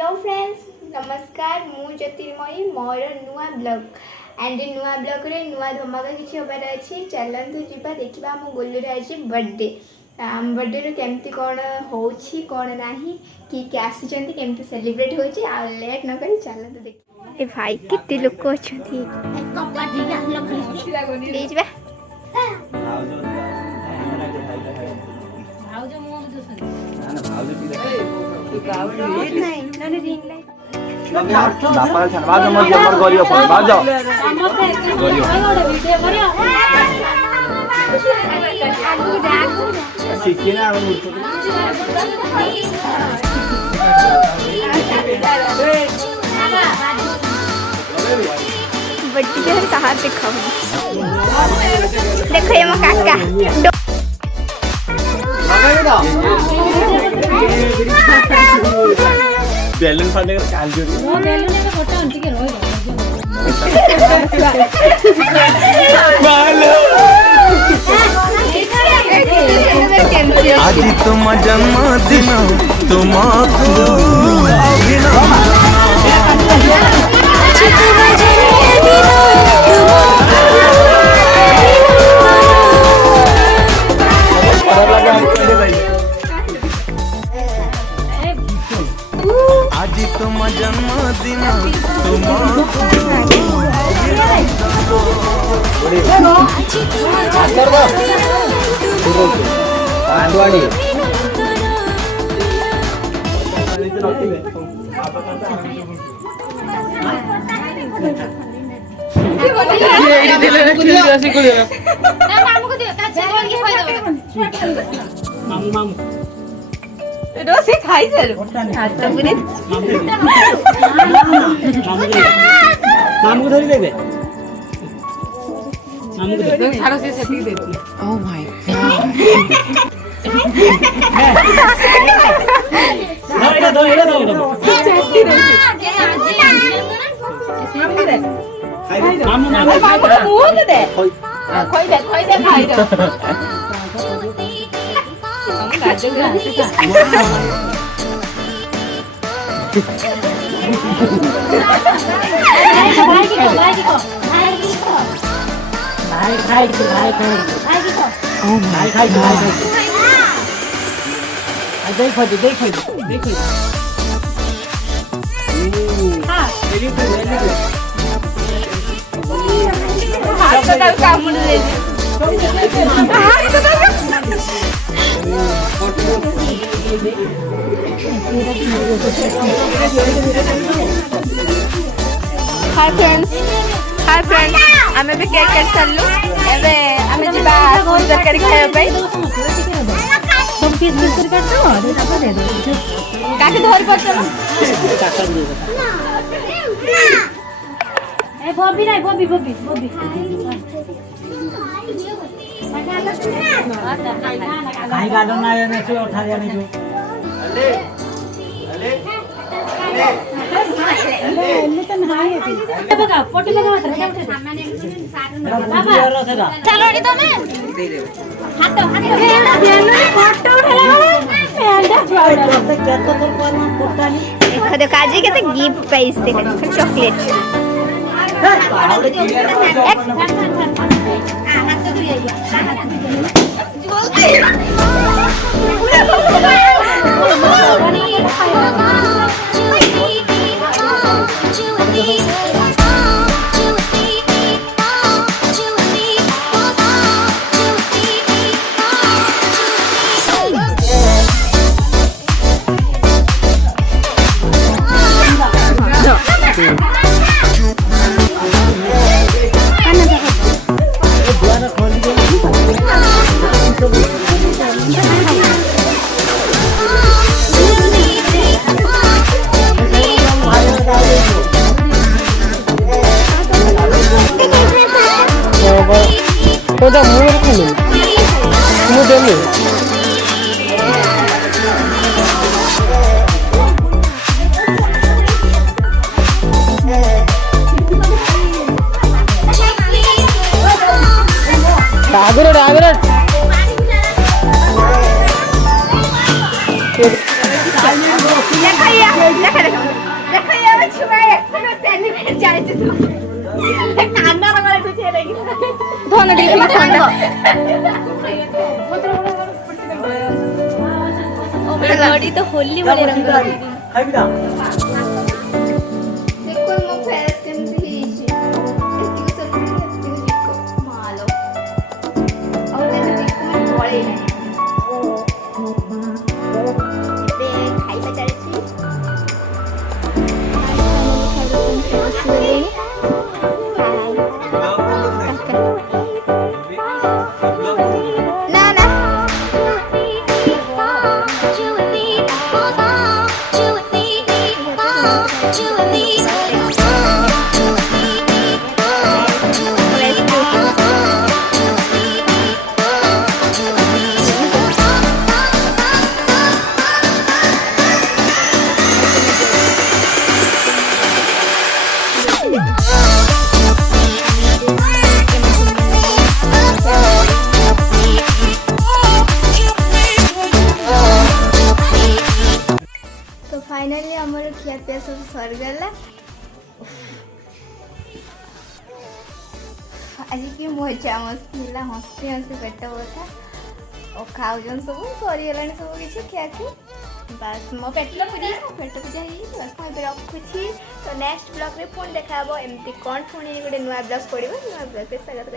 Hello friends नमस्कार मु ज्योतिर्मयी मोर नुआ ब्लॉग एंड नुआ ब्लॉग रे नुआ धमाका किसी होबार अच्छी चलतु जीवा देखा आम गोलूर आज बर्थडे बर्थडे रू केमती कौन होची कौन नहीं कि आसी केमती सेलिब्रेट होची आ लेट न करी चलतु देख ए भाई कितने लोग अच्छी बच्ची कहा दिखाओ देखो ये काका बैलून फाड़ने का काल जोड़ी वो बैलून का फोटो अंत के रोए आज तुम जन्मदिन तुमको आज तुम जन्मदिन रोसे खाई चल हाथ तो पूरे मामू को धरी देबे मामू को दे सारा से सेटिंग दे दिया ओह माय गॉड दो मामू मुंह दे खोई दे खाई दो हाय फ्रेंड्स आमे भी केक कट सल्लु एबे आमे जिबा कोन तरकारी खाय पई सब पीस पीस कर दो दे दो काके धर पर चलो ए बॉबी नहीं बॉबी खाई गालो ना ने से उठा ले नहीं बघा फोटो लगा मात्र चलो रे तमे हाथ फोटो उठा देखो काजी के तो गिफ्ट प्राइस देखो चॉकलेट ओदा मुंह रखने मुंह देने आगरे देखा ଚାଲିଛି କାନର ଗଳେ କିଛି ହେଲାକି ଧନ ଟିକେ ଥଣ୍ଡା ଓ ମାଇ ଗଡ ତ ହୋଲି ଭଳି ରଙ୍ଗ ଖାଇବି ନା देखो मो फेस केमती ହେଇଛି ଏତିକି ସବୁ ଏତିକି ଦେଖ ମାଲୋ ଆଉ ଦେଖ ମାନେ ପଳେଇଲା ଏବେ ଖାଇବା ଚାଲିଛି ନା ନା तो फाइनली हमर खिया पिया सब सर गला आज की मजा मस्ती है हंसी हंसी पेट बता और खाऊन सब सरीगला सब किसी खिया खी बस मो पेट पूजा बस मुझे रखुची तो नेक्स्ट ब्लॉग रे फोन देखा एमती कौन पुणी गोटे नुआ ब्लॉग पड़ो नुआ ब्लॉग रे स्वागत।